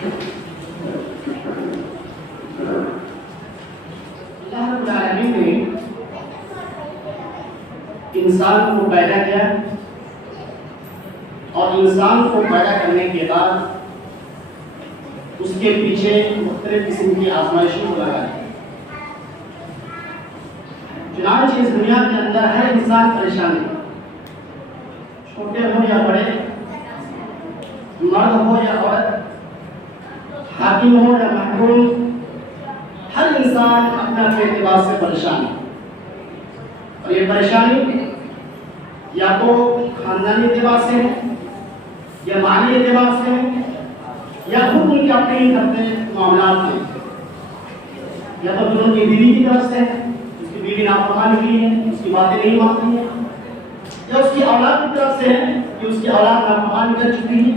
اللہ رب العالمین نے انسان کو پیدا کیا اور انسان کو پیدا کرنے کے بعد اس کے پیچھے مختلف قسم کی آزمائشوں کو لگا دیا۔ چنانچہ اس دنیا کے اندر ہر انسان پریشان ہے، چھوٹے ہو یا بڑے، مرد ہو یا عورت، حاکم ہو یا محکوم، ہر انسان اپنے اپنے اعتبار سے پریشان ہے۔ اور یہ پریشانی یا تو خاندانی اعتبار سے ہے، یا مالی اعتبار سے ہے، یا خود ان کے اپنے ہی گھر میں معاملات میں، یا تو دونوں کی بیوی کی طرف سے ہے، اس کی بیوی نافرمان کی ہے، اس کی باتیں نہیں مانتی ہے، یا اس کی اولاد کی طرف سے ہے کہ اس کی اولاد نافرمان کر چکی ہے،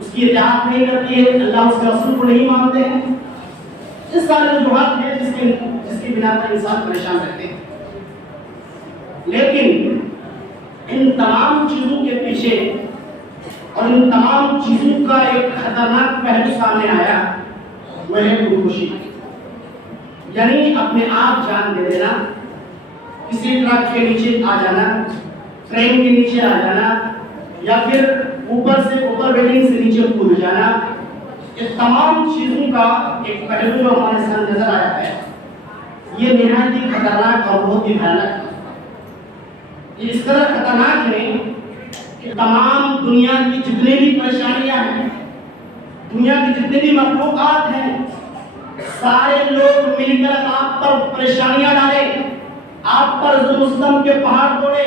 اس کی اطاعت نہیں کرتی ہے، اللہ اس کے رسول کو نہیں مانتے ہیں۔ اس سارے وجوہات ہیں جس کی بنا پر انسان پریشان رہتے ہیں۔ لیکن ان تمام چیزوں کے پیچھے اور ان تمام چیزوں کا ایک خطرناک پہلو سامنے آیا، وہ ہے خودکشی، یعنی اپنے آپ جان دے دینا، کسی ٹرک کے نیچے آ جانا، ٹرین کے نیچے آ جانا، یا پھر اوپر بلڈنگ سے نیچے کود جانا۔ یہ تمام چیزوں کا ایک پہلو جو ہمارے سامنے نظر آیا ہے، یہ نہایت ہی خطرناک اور بہت ہی بھیانک ہے۔ یہ اس طرح خطرناک ہے کہ تمام دنیا کی جتنے بھی پریشانیاں ہیں، دنیا کی جتنے بھی مخلوقات ہیں، سارے لوگ مل کر آپ پر پریشانیاں ڈالیں، آپ پر ظلم و ستم کے پہاڑ توڑے،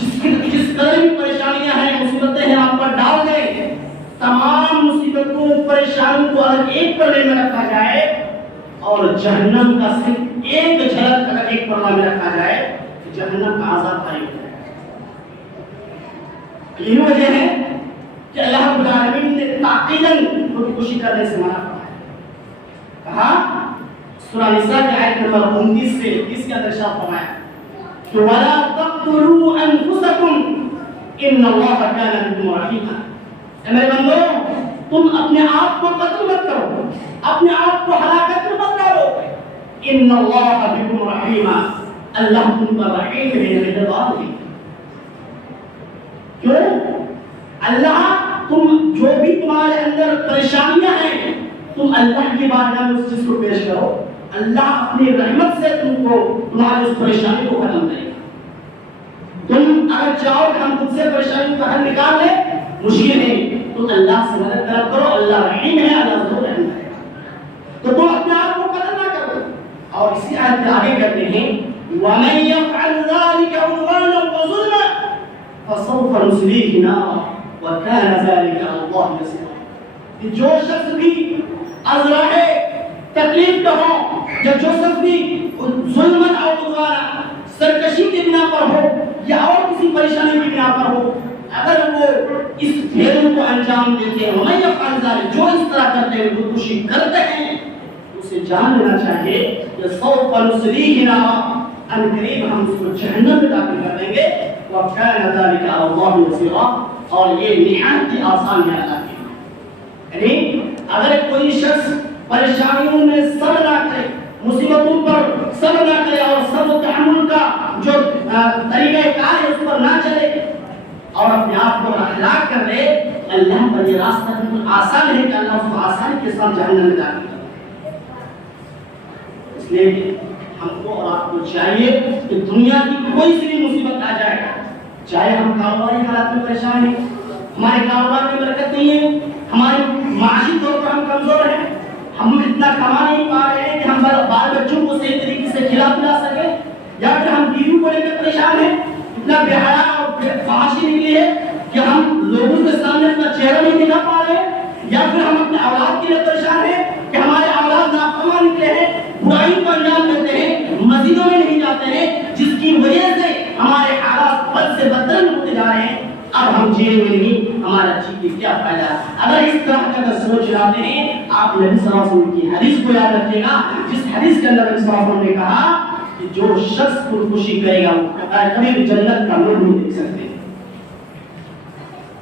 جس قدر بھی پریشانیاں ہیں، مصیبتیں ہیں، آپ پر ڈال دیں۔ تمام مصیبتوں پریشانیوں کو اگر ایک پلڑے میں رکھا جائے اور جہنم کا صرف ایک جھلک اگر ایک پلڑے میں رکھا جائے تو جہنم کا عذاب طاری ہو جائے۔ یہی وجہ ہے کہ اللہ رب العالمین نے تاکیداً خودکشی کرنے سے منع فرمایا۔ کہا سورہ نساء کی آیت نمبر 29 سے 30 کے اندر ارشاد فرمایا کہ وَلَا تَقْتُلُوا أَنفُسَكُمْ إِنَّ اللَّهَ كَانَ بِكُمْ رَحِيمًا۔ اے میرے بندو، تم اپنے آپ کو قتل مت کرو، اپنے آپ کو ہلاکت میں مت ڈالو۔ ان اللہ بکم رحیم، اللہ تم پر رحیم ہے، مہربان ہے۔ کیوں؟ اللہ تم جو بھی تمہارے اندر پریشانیاں ہیں، تم اللہ کی بارگاہ میں اس چیز کو پیش کرو، اللہ اپنی رحمت سے تم کو تمہاری اس پریشانی کو ختم کرے گا۔ تم اگر چاہو کہ ہم خود سے پریشانی کا حل نکال لیں، مشکل ہے، تو اللہ سے مدد طلب کرو، اللہ رحیم ہے، اللہ ضرور رحم کرے گا۔ تو تم اپنے آپ کو قتل نہ کرو۔ اور اسی آیت میں آگے کہتے ہیں وَمَن يَفْعَلْ ذَلِكَ عُدْوَانًا وَظُلْمًا فَسَوْفَ نُصْلِيهِ نَارًا وَكَانَ ذَلِكَ عَلَى اللَّهِ يَسِيرًا۔ کہ جو شخص بھی ازراہ تکلیف کا ہو، یا جو شخص بھی ظلمًا اور عدوانًا سرکشی کی بنا پر ہو یا اور کسی پریشانی کی بنا پر ہو، اگر وہ اس پھیروں کو انجام دیتے ہیں، وَمَن يَفْعَلْ ذَلِكَ، جو اس طرح کرتے ہیں، خودکشی کرتے ہیں، اسے جان لینا چاہیے کہ سوف نصلیہ نارا، ان قریب ہم اس کو جہنم میں داخل کر دیں گے، وَكَانَ ذَلِكَ عَلَى اللَّهِ يَسِيرًا، اور یہ نہایت ہی آسان ہے اللہ کی۔ یعنی اگر کوئی شخص پریشانیوں میں صبر نہ کرے، مصیبتوں پر صبر نہ کرے، اور صبر و تحمل کا جو طریقہ کار ہے اس پر نہ چلے اور اپنے آپ کو ہلاک کر لے، اللہ پر یہ راستہ بالکل آسان ہے کہ اللہ اس کو آسانی کے ساتھ جہنم میں داخل کر دے۔ اس لیے ہم کو اور آپ کو چاہیے کہ دنیا کی کوئی سی بھی مصیبت آ جائے، چاہے ہم کاروباری حالات میں پریشان ہیں، ہمارے کاروبار میں برکت نہیں ہے، ہمارے معاشی طور پر ہم کمزور ہیں، ہم اتنا کما نہیں پا رہے ہیں کہ ہم بال بچوں کو صحیح طریقے سے کھلا پلا سکیں، یا پھر ہم بیوی کو لے کر پریشان ہیں، اتنا بے حیا اور فحاشی نکلی ہے کہ ہم لوگوں کے سامنے اپنا چہرہ نہیں دکھا پا رہے، یا پھر ہم اپنے اولاد کے لیے پریشان ہیں کہ ہمارے اولاد نافرمان نکلے ہیں، برائی کو انجام دیتے ہیں، مسجدوں میں نہیں جاتے ہیں، جس کی وجہ سے ہمارے حالات بد سے بدتر ہوتے جا رہے ہیں۔ اب ہم جیل میں نہیں، ہمارا جیت کے کیا فائدہ؟ اگر اس طرح کا سوچ لاتے ہیں، آپ نبی صلی اللہ علیہ وسلم کی حدیث کو یاد رکھیے گا، جس حدیث کے اندر نبی صلی اللہ علیہ وسلم نے کہا کہ جو شخص خودکشی کرے گا وہ کبھی بھی جنت کا نور نہیں دیکھ سکتے۔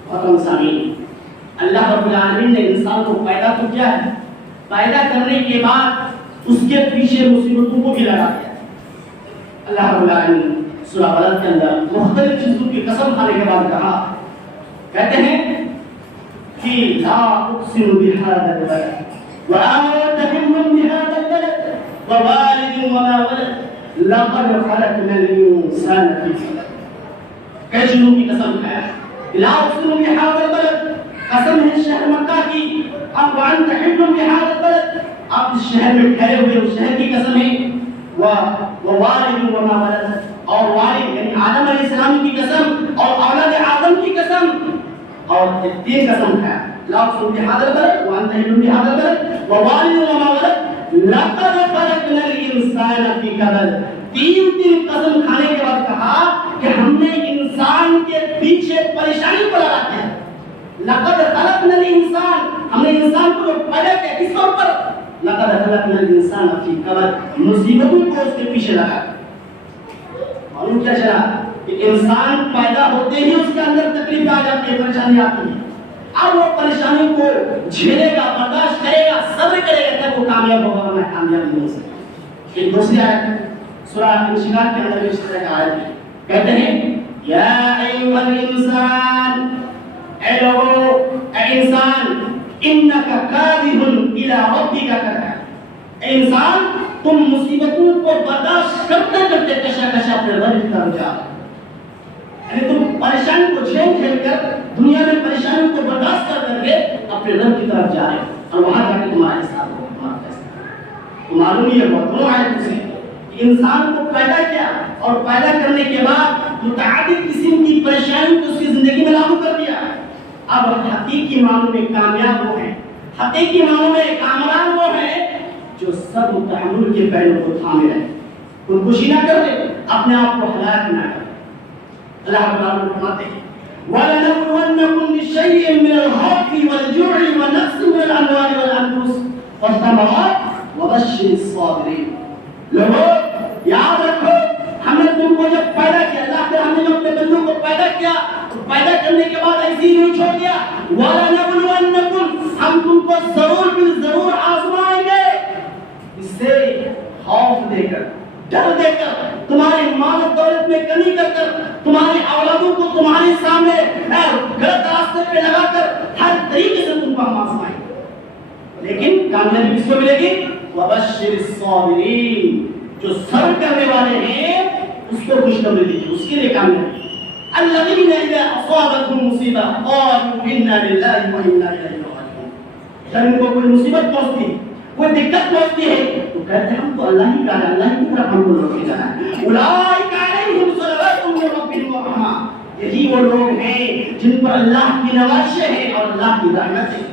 اور سامعین، اللہ رب العالمین نے انسان کو پیدا تو کیا ہے، پیدا کرنے کے بعد اس کے پیچھے مصیبتوں کو بھی لگا دیا۔ اللہ رب العالمین سورہ بلد کے اندر مختلف چیزوں کی قسم کھانے کے بعد کہا، کہتے ہیں کہ لا اقسم بهذا البلد وانت حل بهذا البلد ووالد وما ولد لقد خلقنا الانسان في كبد۔ کئی چیزوں کی قسم کھایا، لا اقسم بهذا البلد قسم ہے شہر مکہ کی، اب وانت حل بهذا البلد آپ اس شہر میں ٹھہرے ہوئے اس شہر کی قسم ہے، ووالد وما ولد اور والد یعنی آدم علیہ السلام کی قسم اور اولاد آدم کی قسم، اور تین قسم ہے، لا اقسم بهذا البلد وانت حل بهذا البلد ووالد وما ولد لقد خلقنا الانسان في كبد۔ تین قسم کھانے کے بعد کہا کہ ہم نے انسان کے پیچھے پریشانی کو لگا دیا۔ لقد خلقنا الانسان، ہم نے انسان کو پیدا کیا کس طور پر؟ لقد خلقنا الانسان في كبد، مصیبتوں کو اس کے پیچھے لگا۔ معلوم کیا چلا کہ انسان پیدا ہوتے ہی اس کے اندر تکلیف آ جاتی ہے، پریشانی آتی ہے، اب وہ پریشانی کو جھیلے گا، برداشت کرے گا، صبر کرے گا تب وہ کامیاب ہوگا، ورنہ کامیاب نہیں ہو سکتا۔ ایک دوسری آیت سورہ انشقاق کے اندر اس طرح کا آیت ہے، کہتے ہیں یا ایھا الانسان، اے لوگو، اے انسان، انک کادح الی ربک کدحا، اے انسان تم مصیبتوں کو برداشت کرتے کرتے کشا کشا اپنے رب کی طرف جا رہے، یعنی تم پریشانی کو جھیل کر دنیا میں پریشانیوں کو برداشت کر کے اپنے رب کی طرف جا رہے اور وہاں جا کے تمہارے ساتھ ہو، تمہارا فیصلہ۔ تو معلوم یہ ہوا دونوں آیتوں سے کہ انسان کو پیدا کیا اور پیدا کرنے کے بعد متعدد قسم کی پریشانیوں کو اس کی زندگی میں لاگو کر دیا۔ اب حقیقی معنوں میں کامیاب وہ ہیں، حقیقی معنوں میں کامران وہ ہیں جو سب تحمل کے پہلو کو تھامے رہے، خودکشی نہ کر دے، اپنے آپ کو ہلاک نہ کر۔ اللہ رب العالمین فرماتے ہیں وَلَنَبْلُوَنَّكُمْ بِشَيْءٍ مِّنَ الْخَوْفِ وَالْجُوعِ وَنَقْصٍ مِّنَ الْأَمْوَالِ وَالْأَنفُسِ وَالثَّمَرَاتِ وَبَشِّرِ الصَّابِرِينَ۔ لوگوں یاد رکھو، ہم نے تم کو جب پیدا کیا، اللہ تعالیٰ ہم نے جب اپنے بندوں کو پیدا کیا، تو پیدا کرنے کے بعد ایسی نہیں چھوڑ دیا، وَلَنَبْلُوَنَّكُمْ ہم تم کو ضرور بھی ضرور آزمائیں گے، اس سے خوف دے کر، ڈر دے کر، تمہاری مال و دولت میں کمی کر کر، تمہاری اولادوں کو تمہارے سامنے غلط راستے پہ لگا کر ہر طریقے سے تم کو ہم آزمائیں گے، لیکن کامیابی کس کو ملے گی؟ وَبَشِّرِ الصَّابِرِينَ، جو صبر کرنے والے ہیں اس کو خوشخبری دیجیے، اس کے لیے کامیابی۔ الَّذِينَ إِذَا أَصَابَتْهُم مُّصِيبَةٌ قَالُوا إِنَّا لِلَّهِ وَإِنَّا إِلَيْهِ رَاجِعُونَ۔ جب ان کو کوئی مصیبت پہنچتی ہے، کوئی دقت پہنچتی ہے، تو کہتے ہیں ہم تو اللہ ہی کا ہے، اللہ ہی کی طرف ہم کو لوٹے جانا ہے۔ اولئک علیہم صلوات من ربہم ورحمہ، یہی وہ لوگ ہیں جن پر اللہ کی نوازشیں ہیں اور اللہ کی رحمتیں ہیں۔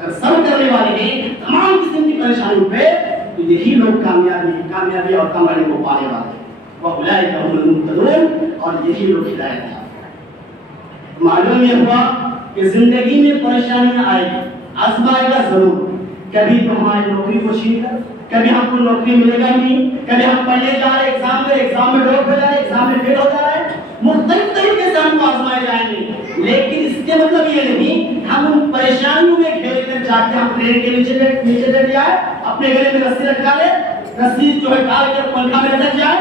اگر صبر کرنے والے ہیں تمام قسم کی پریشانیوں پہ، تو یہی لوگ کامیابی اور کامیابی کو پانے والے ہیں۔ وَأُولَئِكَ هُمُ الْمُهْتَدُونَ، اور یہی لوگ ہدایت ہیں۔ معلوم یہ ہوا کہ زندگی میں پریشانیاں آئے گی، آزمائے گا ضرور، کبھی تو ہماری نوکری کو چھین کر، کبھی ہم کو نوکری ملے گا ہی نہیں، کبھی ہم پڑھنے جا رہے ایگزام میں ڈراپ ہو جا رہے، ایگزام میں فیل ہو جا رہے ہیں، مختلف طریقے سے ہم کو آزمائے جائیں گے، لیکن اس کے مطلب یہ نہیں ہم ان پریشانیوں میں گھیر کر جا کے ہم ٹرین کے نیچے بیٹھ جائے، اپنے گلے میں رسی رکھا لے، رسی جو ہے ڈال کر پنکھا میں لٹک جائے،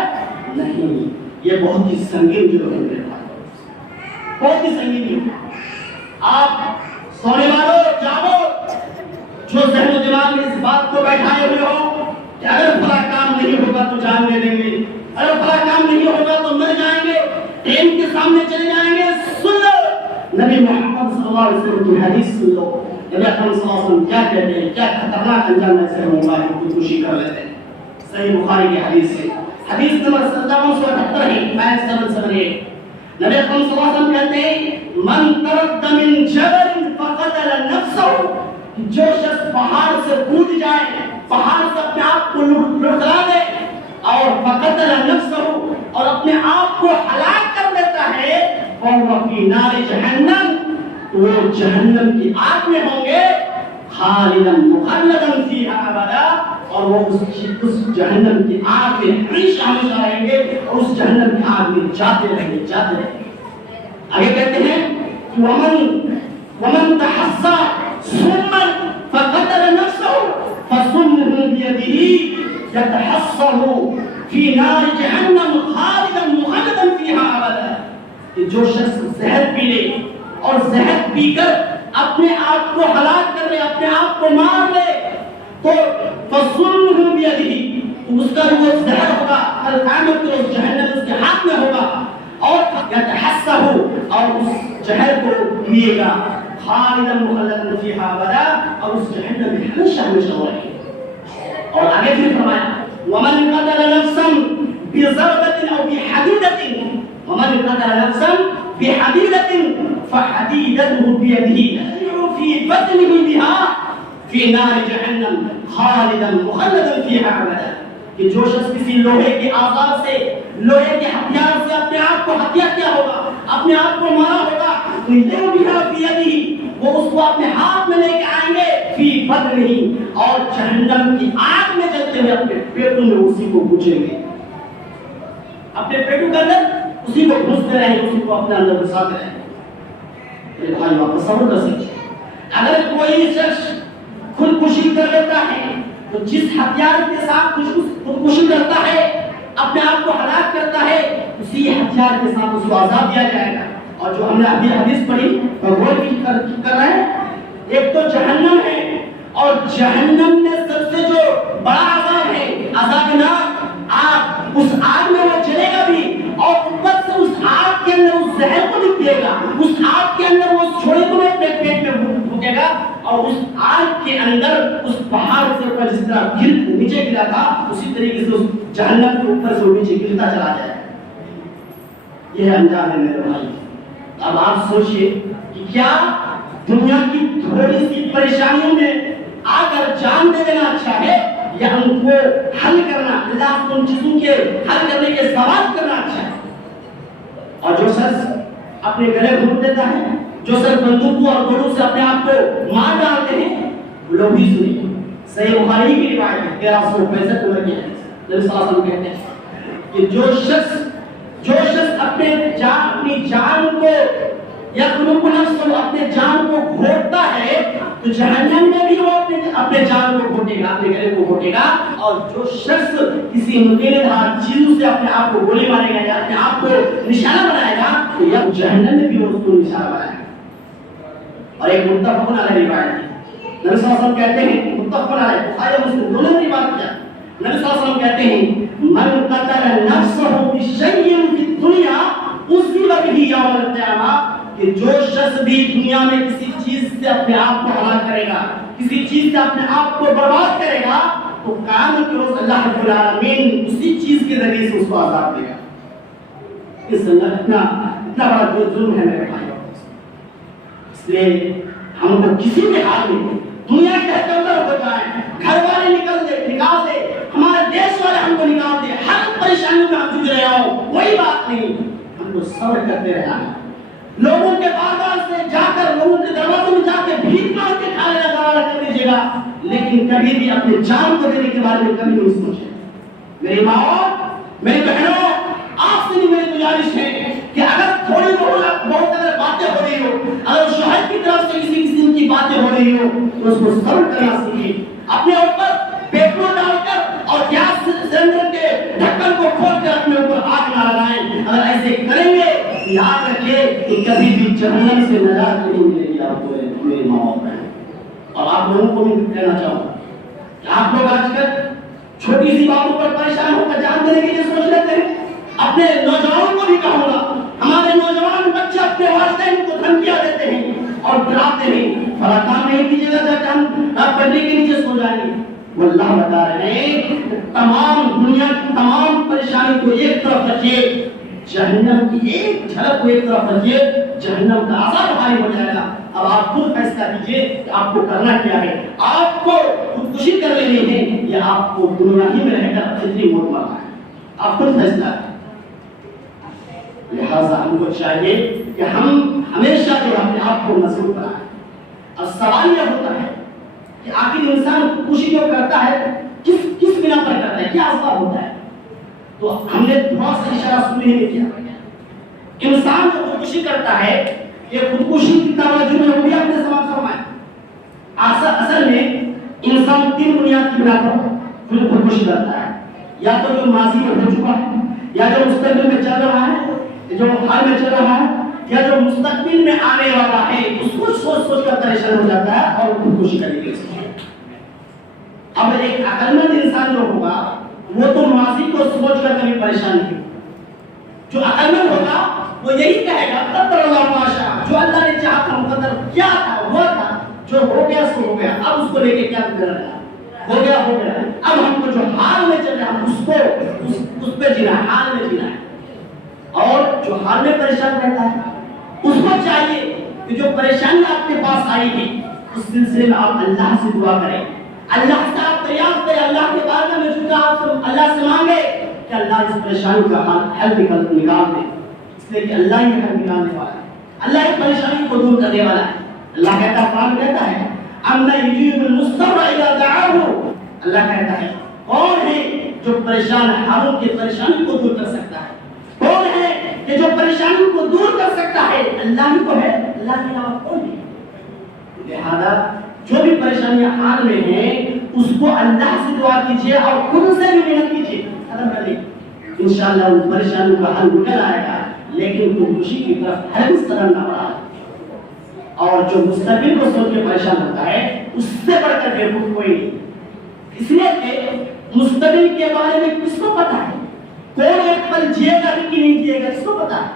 نہیں، یہ بہت ہی سنگین جو ہے میرے پاس، بہت ہی سنگین۔ آپ سونے والوں جاگو، جو ذہن و دماغ میں اس بات کو بیٹھائے ہوئے ہو کہ اگر فلاں کام نہیں ہوگا تو جان دے دیں گے، اگر فلاں کام نہیں ہوگا تو مر جائیں گے، ٹرین کے سامنے چلے جائیں گے، سن لو نبی محمد صلی اللہ علیہ وسلم کی حدیث سن لو، نبی اکرم صلی اللہ علیہ وسلم کیا کہتے ہیں، کیا خطرناک انجام ایسے لوگوں کا خودکشی کر لیتے ہیں۔ صحیح بخاری کی حدیث ہے، حدیث نمبر 5778 ہے، 5778۔ نبی اکرم صلی اللہ علیہ وسلم کہتے ہیں من ترد من جبل فقتل نفسه، جو شخص پہاڑ سے کود جائے، پہاڑ سے اپنے آپ کو لڑکا دے، اور فقتل نفسه، اور اپنے آپ کو ہلاک کر دیتا ہے، فهو فی نار جہنم، وہ جہنم کی آگ میں ہوں گے، خالدا مخلدا فیہا ابدا، اور وہ اس جہنم کی آگ میں ہمیشہ ہمیشہ رہیں گے، اور اس جہنم کی آگ میں جاتے رہیں گے، جاتے رہیں گے۔ آگے کہتے ہیں ومن ومن تحصى سما فقتل نفسه فسمه بيده يتحصه في نار جہنم خالدا مخلدا فيها ابدا. کہ جو شخص زہر پی لے اور زہر پی کر اپنے آپ کو ہلاک کر لے، اپنے آپ کو مار لے، تو فسمه بيده، اس کا وہ زہر ہوگا قیامت کے روز جہنم اس کے ہاتھ میں ہوگا، اور یتحصہ، اور اس زہر کو پیے گا، خالدا مخلدا فيها ابدا، اور اس جہنم میں ہمیشہ ہمیشہ رہے گا. اور آگے پھر فرمایا ومن قتل نفسا بضربة او بحديدة، ومن قتل نفسا بحديدة فحديدته بيده في بطنه بها في نار جہنم خالدا مخلدا فيها ابدا. کہ جو شخص کسی لوہے کے آزار سے، لوہے کے ہتھیار سے اپنے آپ کو ہتھیا کیا ہوگا، اپنے آپ کو مارا ہوگا، تو یہ بھی بیدی، وہ اس کو اپنے ہاتھ میں لے کے آئیں گے فی بطنہ، اور جہنم کی آگ میں جلتے ہوئے اپنے پیٹوں میں اسی کو گھسیں گے، اپنے پیٹوں کے اندر اسی کو گھستے رہیں گے، اسی کو اپنے اندر گھساتے رہیں گے. میرے بھائی آپ تصور کر سکتے اگر کوئی شخص خودکشی کر لیتا ہے تو جس ہتھیار کے ساتھ خودکشی کرتا ہے، اپنے آپ کو ہلاک کرتا ہے، اسی ہتھیار کے ساتھ اس کو عذاب دیا جائے گا. اور جو ہم نے ابھی حدیث پڑھی اور غور کر رہے ہیں، ایک تو جہنم ہے، اور جہنم میں سب سے جو بڑا عذاب ہے عذاب نار، آگ، اس آگ میں وہ جلے گا بھی، اور اوپر سے اس آگ کے اندر اس زہر کو بھی پیے گا، اس آگ کے اندر وہ چھوڑے کو بھی اپنے پیٹ میں پھونکے گا، اور اس آگ کے اندر اس پہاڑ سے اوپر جس طرح نیچے گرا تھا اسی طریقے سے اس جہنم کے اوپر سے نیچے گرتا چلا جائے. یہ ہے انجام ہے میرے بھائی. اب آپ سوچئے کہ کیا دنیا کی تھوڑی سی پریشانیوں میں آ کر جان دے دینا اچھا ہے، یا ان کو حل کرنا، اللہ کو ان چیزوں کے حل کرنے کے سوال کرنا اچھا ہے؟ اور جو شخص اپنے گلے گھونٹ دیتا ہے، جو شخص بندوقوں اور گولوں سے اپنے آپ کو مار ڈالتے ہیں، لوگ بھی سنیے. صحیح بخاری کی روایت ہے 1365 نمبر کی حدیث، نبی صلی اللہ علیہ وسلم کہتے ہیں کہ جو شخص اپنی جان کو یا اپنے جان کو گھونٹتا ہے تو جہنم میں بھی وہ اپنے جان کو گھونٹے گا، اپنے گلے کو گھونٹے گا. اور جو شخص کسی نوکیلے دھار چیزوں سے اپنے آپ کو گولی مارے گا یا اپنے آپ کو نشانہ بنائے گا تو یا جہنم میں بھی وہ اس کو نشانہ بنائے گا. اور ایک متفق علیہ روایت ہے، نبی صلی اللہ علیہ وسلم کہتے ہیں، متفق علیہ بخاری اور مسلم دونوں نے بات کیا، نبی صلی اللہ علیہ وسلم کہتے ہیں من قتل نفسه بشيء في الدنيا اصيب به يوم القيامه، کہ جو شخص بھی دنیا میں کسی چیز سے اپنے آپ کو ہلاک کرے گا، کسی چیز سے اپنے آپ کو برباد کرے گا، تو قیامت کے روز اللہ رب العالمین اسی چیز کے ذریعے سے اس کو عذاب دے گا. اس اتنا بڑا ظلم ہے میرے بھائی. اس لیے ہم کو کسی بھی حال میں دنیا کے اندر ہو جائے، گھر والے نکال دے، ہمارے دیش والے ہم کو نکال دے، ہر پریشانی میں ہم جھج رہے ہوں، کوئی بات نہیں، ہم کو صبر کرتے رہنا ہے. لوگوں کے بازار سے جا کر، لوگوں کے دروازے میں جا کے بھیک مانگ کے کھانے کا گوارا کر دیجیے گا، لیکن کبھی بھی اپنے جان کو دینے کے بارے میں کبھی نہیں سوچے. میری ماں، میری بہنوں، آپ سے بھی میری گزارش ہے کہ اگر تھوڑی بہت اگر باتیں ہو رہی ہو، اگر شوہر کی طرف سے کسی قسم کی باتیں ہو رہی ہو تو اس کو صبر کرنا سیکھیے. اپنے اوپر پیٹرول ڈال کر اور گیس سلنڈر کے ڈھکن کو کھول کر اپنے اوپر آگ نہ لگائیں. اگر ایسے کریں گے یاد رکھیے کہ کبھی بھی جہنم سے نجات نہیں ملے گی آپ کو میری ماں اور بہن. اور آپ لوگوں کو بھی کہنا چاہوں کہ آپ لوگ آج کل چھوٹی سی باتوں پر پریشان ہو کر جان دینے کے لیے سوچ لیتے ہیں. اپنے نوجوانوں کو بھی کہوں گا، ہمارے نوجوان بچے اپنے والدین کو دھمکیاں دیتے ہیں اور ڈراتے ہیں، فلاں کام نہیں کیجیے گا جب ہم پڑھنے کے نیچے سو جائیں گے. وہ اللہ بتا رہے ہیں تمام دنیا کی تمام پریشانی کو ایک طرف رکھیے، جہنم کی ایک جھلک کو ایک طرف رکھیے، جہنم کا عذاب بھاری ہو جائے گا. اب آپ خود فیصلہ کیجیے کہ آپ کو کرنا کیا ہے. آپ کو خودکشی کر لینی ہے یا آپ کو دنیا ہی میں رہ کر فطری موت مرنا ہے، آپ خود فیصلہ کریں. لہذا ہم کو چاہیے کہ ہم ہمیشہ جو اپنے آپ کو مضبوط بنائیں. اب سوال یہ ہوتا ہے کہ آخر انسان خودکشی جو کرتا ہے کس بنا پر کرتا ہے، کیا اسباب ہوتا ہے؟ تو ہم نے تھوڑا سا اشارہ سننے میں کیا. انسان جو خودکشی کرتا ہے، یہ خودکشی کی توجہ میں وہ بھی اپنے اصل میں انسان تین بنیاد کی بنا پر خودکشی کرتا ہے، یا تو جو ماضی میں ہو چکا ہے، یا جو مستقبل میں چل رہا ہے، جو حال میں چل رہا ہے، یا جو مستقبل میں آنے والا ہے، اس کو سوچ سوچ کر پریشان ہو جاتا ہے اور خودکشی کرنے کی سوچتا ہے۔ اب ایک عقل مند انسان جو ہوگا وہ تو ماضی کو سوچ کر کبھی پریشان نہیں ہوگا۔ جو عقل مند ہوگا وہ یہی کہے گا قدر اللہ ما شاء، جو اللہ نے چاہا تھا مقدر کیا تھا ہوا تھا، جو ہو گیا سو ہو گیا، اب اس کو لے کے کیا کرنا ہے، ہو گیا ہو گیا، اب ہم کو جو حال میں چل رہا ہے ہم اس کو اس پہ جینا ہے، حال میں جینا ہے۔ اور جو حال میں پریشان رہتا ہے اس کو چاہیے کہ جو پریشانی آپ کے پاس آئی ہے اس سلسلے میں آپ اللہ سے دعا کریں، اللہ سے آپ دریافت کریں، اللہ کے بارگاہ میں جھکا آپ اللہ سے مانگے کہ اللہ اس پریشانی کا حل نکال دے، اس لیے کہ اللہ ہی حل نکالنے والا ہے، اللہ ہی پریشانی کو دور کرنے والا ہے۔ اللہ کہتا ہے، قرآن کہتا ہے اَمَّا يُجِيبُ الْمُضْطَرَّ إِذَا دَعَاهُ، اللہ کہتا ہے کون ہے جو پریشان حالوں کی پریشانی کو دور کر سکتا ہے، کون ہے کہ جو پریشانی کو دور کر سکتا ہے، اللہ ہی تو ہے، اللہ کے علاوہ کون ہے؟ لہذا جو بھی پریشانیاں حال میں ہیں اس کو اللہ سے دعا کیجیے اور خود سے بھی محنت کیجیے، ختم کر لیں، انشاءاللہ ان پریشانیوں کا حل نکل آئے گا، لیکن خودکشی کی طرف ہرگز قدم نہ بڑھائیں۔ اور جو مستقبل کو سوچ کے پریشان ہوتا ہے اس سے بڑھ کر بیوقوف کوئی نہیں، اس لیے کہ مستقبل کے بارے میں کس کو پتا ہے، کون ایک پل جیے گا بھی کہ نہیں جیے گا، کس کو پتا ہے،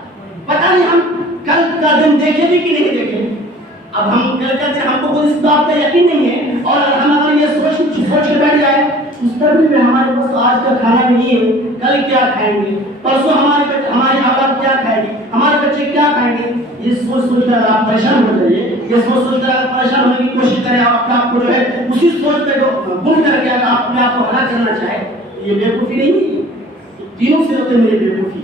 پتا نہیں ہم کل کا دن دیکھے بھی کہ نہیں دیکھے۔ اب ہم کل کا دن ہم کو کوئی اس بات کا یقین نہیں ہے، اور ہم اگر یہ سوچ کے بیٹھ جائے مستقبل میں ہمارے پاس تو آج کا کھانا بھی نہیں ہے، کل کیا کھائیں گے، پرسوں ہماری اولاد کیا کھائے گی، ہمارے بچے کیا کھائیں گے، یہ سوچ کر آپ پریشان ہو جائیے، یہ سوچ کر آپ پریشان ہونے کی کوشش کریں، آپ کو جو ہے اسی سوچ پہ گم کر کے اگر آپ اپنے آپ کو ہلاک کرنا چاہے یہ بیوقوفی نہیں ہے، تینوں سے ہوتے میری بیوقوفی۔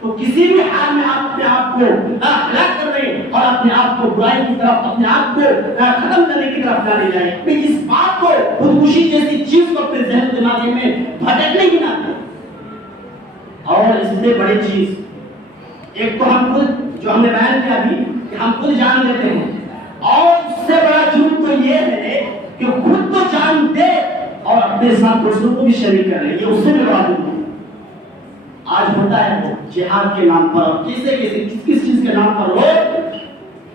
تو کسی بھی حال میں آپ اپنے آپ کو ہلاک کر رہے اور اپنے آپ کو برائی کی طرف، اپنے آپ کو ختم کرنے کی طرف نہ لے جائیں، اس بات کو خودکشی جیسی چیز کو اپنے ذہن دماغ میں بھٹکنے ہی نہ دیں۔ اور اس سے بڑی چیز ایک تو ہم خود جو ہم نے بیان کیا ابھی کہ ہم خود جان لیتے ہیں، اور اس سے بڑا جھوٹ تو یہ ہے کہ خود تو جان دے اور اپنے ساتھ دوسروں کو بھی شریک کر لے، یہ اس سے بھی بڑا جھوٹ ہے۔ آج ہوتا ہے وہ جہاد کے نام پر اور کس چیز کے نام پر لوگ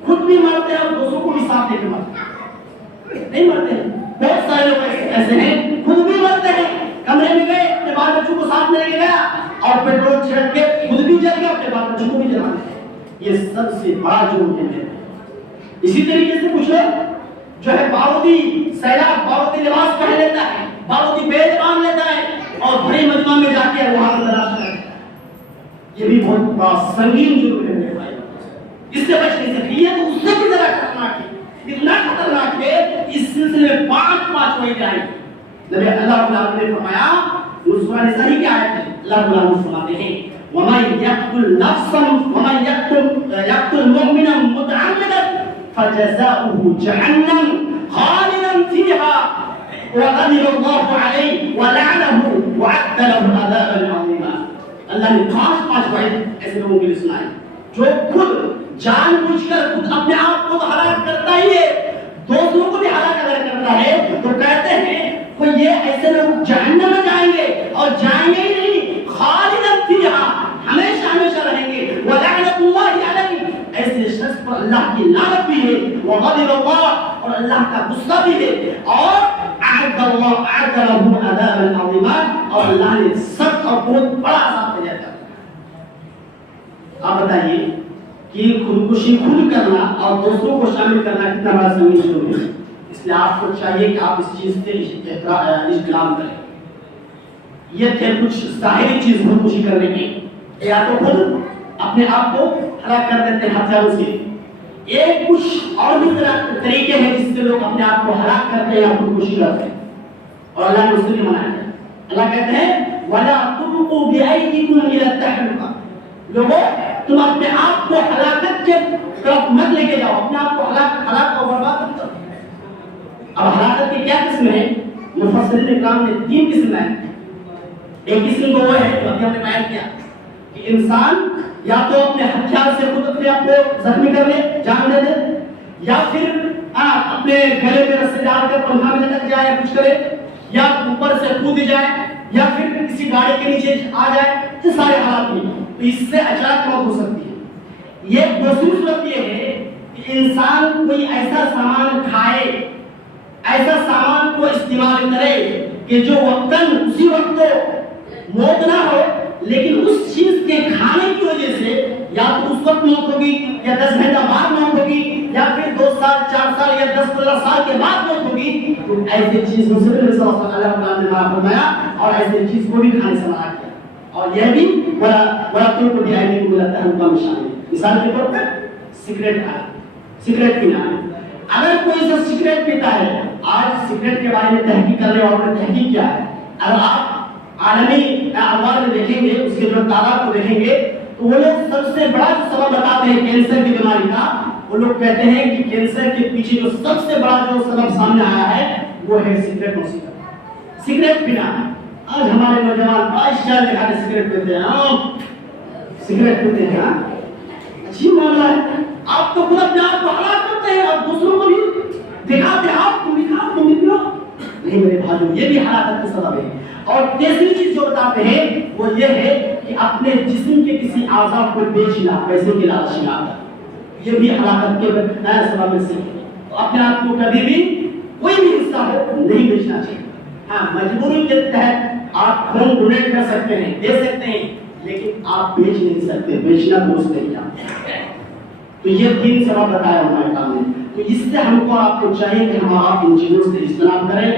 خود بھی مرتے ہیں اور دوسروں کو بھی ساتھ لے کے مرتے ہیں، نہیں مرتے ہیں، بہت سارے لوگ ایسے ہیں خود بھی مرتے ہیں، کمرے میں گئے اپنے بال بچوں کو ساتھ لے کے گیا اور پیٹرول چھڑک کے خود بھی جل گیا اپنے بال بچوں کو بھی جلا دیا، یہ سب سے بڑا جرم ہے۔ اسی طریقے سے کچھ لوگ جو ہے باروتی سیلاب باروتی لباس پہن لیتا ہے، باروتی بیج باندھ لیتا ہے اور بڑے مجمع میں جا کے وہاں تلاش کرتا ہے، یہ بھی بہت بڑا سنگین جرم ہے میرے بھائی، اس سے بچ نہیں سکتے، یہ تو اس سے بھی زیادہ خطرناک ہے، اتنا خطرناک ہے اس سلسلے میں پانچ وہی جائیں۔ نبی اللہ رب العالمین نے فرمایا، سورہ نساء کی آیت ہے، اللہ رب العالمین فرماتے ہیں وَمَن يَقْتُلْ مُؤْمِنًا مُتَعَمِّدًا فَجَزَاؤُهُ جَهَنَّمُ خَالِدًا فِيهَا وَغَضِبَ اللَّهُ عَلَيْهِ وَلَعَنَهُ وَأَعَدَّ لَهُ عَذَابًا عَظِيمًا۔ اللہ نے پانچ وعید ایسے لوگوں کے لیے سنائے جو خود جان بوجھ کر خود اپنے آپ کو ہلاک کرتا ہی ہے، دوسروں کو بھی ہلاک اگر کرتا ہے تو کہتے ہیں کہ یہ ایسے لوگ جہنم میں جائیں گے اور جائیں گے ہی نہیں، خالداً فیہا، ہمیشہ رہیں گے، وَلَعْنَةُ اللَّهِ عَلَيْهِ، ایسے شخص پر اللہ کی لعنت بھی ہے، وَغَضِبَ اللَّهُ، اور اللہ کا غصہ بھی ہے، اور أَعَدَّ لَهُ عَذَابًا عَظِيمًا، اور اللہ نے سخت اور بہت بڑا عذاب دیا ہے۔ آپ بتائیے کہ خودکشی خود کرنا اور دوسروں کو شامل کرنا کتنا بڑا سنگین جرم ہے، اس لیے آپ کو چاہیے کہ آپ اس چیز سے اجتناب کریں۔ یہ تھے کچھ ظاہری چیز خودکشی کرنے کی، یا تو خود اپنے آپ کو ہلاک کر دیتے ہیں ہتھیاروں سے، ایک کچھ اور بھی طریقے ہیں جس سے لوگ اپنے آپ کو ہلاک کرتے ہیں یا خودکشی کرتے ہیں، اور اللہ نے اس سے منع کیا۔ اللہ کہتے ہیں وَلَا تُلْقُوا بِأَيْدِيكُمْ إِلَى التَّهْلُكَةِ، لوگوں تم اپنے آپ کو ہلاکت کے طرف مت لے کے جاؤ، اپنے آپ کو ہلاک اور برباد مت کرو۔ اب ہلاکت کی کیا قسم ہے؟ مفسرین اکرام نے 3 قسم ہیں۔ ایک قسم تو وہ ہے جو ابھی ہم نے بیان کیا کہ انسان یا تو اپنے ہتھیار سے خود اپنے آپ کو زخمی کر لے، جان دے دے، یا پھر اپنے گلے میں رسے ڈال کر پنکھا میں لٹک جائے یا کچھ کرے یا اوپر سے کود جائے یا پھر کسی گاڑی کے نیچے آ جائے، یہ سارے حالات نہیں، تو اس سے اچانک موت ہو سکتی ہے۔ یہ دوسری صورت یہ ہے کہ انسان کوئی ایسا سامان کھائے، ایسا سامان کو استعمال کرے کہ جو وقتاً اسی وقت تو موت نہ ہو، لیکن اس چیز کے کھانے کی وجہ سے یا تو اس وقت موت ہوگی یا 10 گھنٹہ بعد موت ہوگی یا پھر 2 سال 4 سال یا 10-15 سال کے بعد موت ہوگی، تو ایسی چیزوں سے بھی صلی اللہ علیہ وسلم نے منع فرمایا اور ایسی چیز کو بھی کھانے سے منع کیا، اور یہ بھی بڑا کو بھی آئے کو ملتا ہے ان کا شامل ہے۔ مثال کے طور پر سگریٹ کھانا، سگریٹ پینا، اگر کوئی سے سگریٹ پیتا ہے، آج سگریٹ کے بارے میں تحقیق کر رہے ہیں اور تحقیق کیا ہے، اگر آپ عالمی اخبار میں دیکھیں گے، اس کے جو تعداد کو دیکھیں گے، تو وہ لوگ سب سے بڑا جو سبب بتاتے ہیں کینسر کی بیماری کا، وہ لوگ کہتے ہیں کہ کینسر کے پیچھے جو سب سے بڑا جو سبب سامنے آیا ہے وہ ہے سگریٹ نوشی، سگریٹ پینا۔ آج ہمارے نوجوان 22 دکھاتے سگریٹ پیتے ہیں، سگریٹ پیتے ہیں، اچھی معاملہ ہے، آپ تو خود اپنے آپ کو ہلاک کرتے ہیں اور دوسروں کو بھی دکھاتے ہیں، آپ تم بھی کھاؤ تم بھی پیو، نہیں میرے بھائیو، یہ بھی ہلاکت کا سبب ہے۔ اور تیسری چیز جو بتاتے ہیں وہ یہ ہے کہ اپنے جسم کے کسی اعضاء کو بیچنا، پیسے کے لالچ میں آتا ہے، یہ بھی ہلاکت کے سبب میں سے ہے۔ تو اپنے آپ کو کبھی بھی کوئی بھی حصہ ہو نہیں بیچنا چاہیے۔ ہاں، مجبوری کے تحت آپ خون ڈونیٹ کر سکتے ہیں، دے سکتے ہیں، لیکن آپ بیچ نہیں سکتے، بیچنا درست نہیں جانتے۔ تو یہ 3 سبب بتایا ہمارے کام نے، تو اس سے ہم کو آپ کو چاہیے کہ ہم آپ ان چیزوں سے اجتناب کریں۔